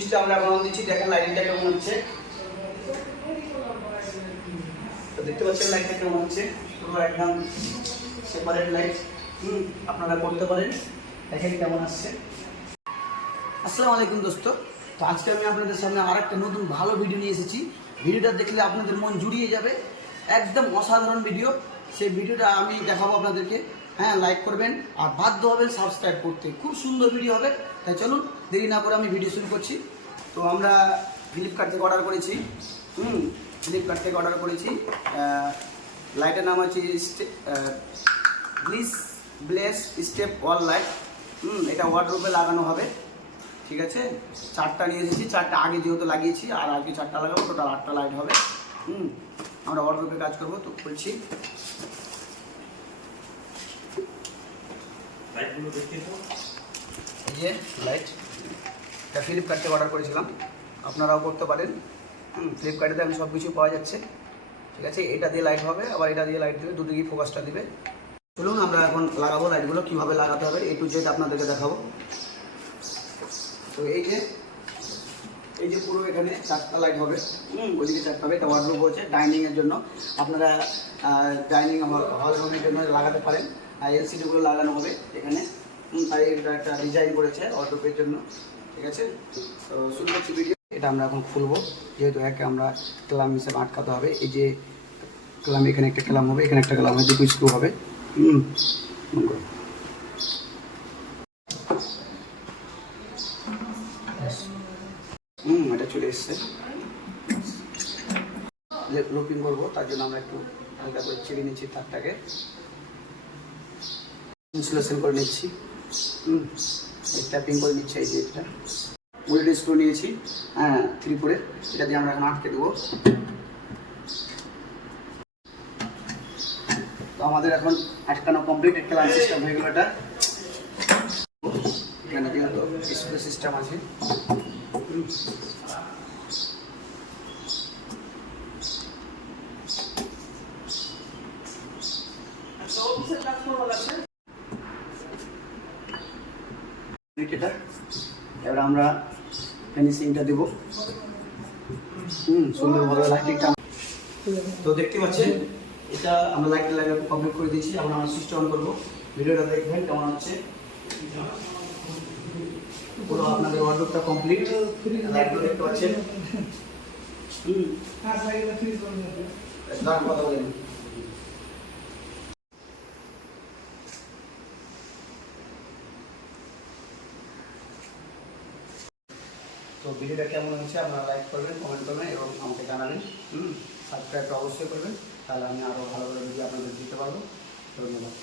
সুইচটা আমরা এখন অন দিচ্ছি, দেখেন লাইটিংটা কেমন হচ্ছে। তো দেখতে পাচ্ছেন লাইটটা কেমন হচ্ছে, পুরো একদম সেপারেট লাইট। আপনারা করতে পারেন, দেখেন কেমন আসছে। আসসালামু আলাইকুম দোস্ত। তো আজকে আমি আপনাদের সামনে আর একটা নতুন ভালো ভিডিও নিয়ে এসেছি। ভিডিওটা দেখলে আপনাদের মন জুড়িয়ে যাবে, একদম অসাধারণ ভিডিও। সেই ভিডিওটা আমি দেখাবো আপনাদেরকে। হ্যাঁ, লাইক করবেন আর বাধ্য হবেন সাবস্ক্রাইব করতে, খুব সুন্দর ভিডিও হবে। তাই চলুন দেরি না করে আমি ভিডিও শুরু করছি। তো আমরা ফ্লিপকার্ট থেকে অর্ডার করেছি, ফ্লিপকার্ট থেকে অর্ডার করেছি। লাইটের নাম হচ্ছে ব্লেস স্টেপ ওয়াল লাইট। এটা ওয়ার্ডরোবে লাগানো হবে, ঠিক আছে। 4টা নিয়ে এসেছি, 4টা আগে যেহেতু লাগিয়েছি আর আগে 4টা লাগাবো, টোটাল 8টা লাইট হবে। আমরা ওয়ার্ডরোবে কাজ করবো। তো খুলছি, এই যে লাইট, এটা ফ্লিপকার্ট থেকে অর্ডার করেছিলাম, আপনারাও করতে পারেন। ফ্লিপকার্টে আমি সব কিছু পাওয়া যাচ্ছে, ঠিক আছে। এটা দিয়ে লাইট হবে, আবার এটা দিয়ে লাইট দেবে, দুদিকেই ফোকাসটা দিবে। চলুন আমরা এখন লাগাবো লাইটগুলো, কীভাবে লাগাতে হবে A to Z আপনাদেরকে দেখাবো। তো এই যে পুরো এখানে 4টা লাইট হবে, ওইদিকে 4টা হবে। এটা ওয়ার্ডরোব হচ্ছে ডাইনিংয়ের জন্য, আপনারা ডাইনিং হল রুমের জন্য লাগাতে পারেন। আর এলসিডিগুলো লাগানো হবে এখানে, তাই এটা একটা ডিজাইন করেছে ওয়ার্ডরোবের জন্য, ঠিক আছে। তো শুরু করছি ভিডিও। এটা আমরা এখন খুলবো, যেহেতু একে আমরা ক্লাম হিসেবে আটকাতে হবে। এই যে ক্লাম, এখানে একটা ক্লাম হবে, এখানে একটা ক্লাম হবে, দুটো স্ক্রু হবে। এটা চলে এসছে। লুপিং করবো, তার জন্য আমরা একটু হালকা করে ছেড়ে নিচ্ছি তারটাকে, ইনসুলেশন করে নিচ্ছি। ট্যাপিং করে নিচ্ছি। এই যে এটা ওয়েল্ড স্ক্রু নিয়েছি, 3 করে, এটা দিয়ে আমরা এখন আটকে দেবো। তো আমাদের এখন আটকানো কমপ্লিট, একটা লাইন সিস্টেম হয়ে গেল। এটা এখানে যেহেতু স্প্রে সিস্টেম আছে, এবার আমরা ফিনিশিংটা দেবো সুন্দরভাবে লাইটিংটা। তো দেখতে পাচ্ছেন এটা আমরা লাইটটা লাগিয়ে কমপ্লিট করে দিয়েছি। আমরা সুইচ অন করবো, ভিডিওটা দেখবেন কেমন হচ্ছে। পুরো আপনাদের ওয়ার্ডরোবটা কমপ্লিট, লাইটগুলো দেখতে পাচ্ছেন। কথা বলেন। তো ভিডিওটা কেমন হচ্ছে আপনারা লাইক করবেন, কমেন্ট করবেন এবং আমাকে জানাবেন। সাবস্ক্রাইবটা অবশ্যই করবেন, তাহলে আমি আরও ভালো ভালো ভিডিও আপনাদের দিতে পারবো। ধন্যবাদ।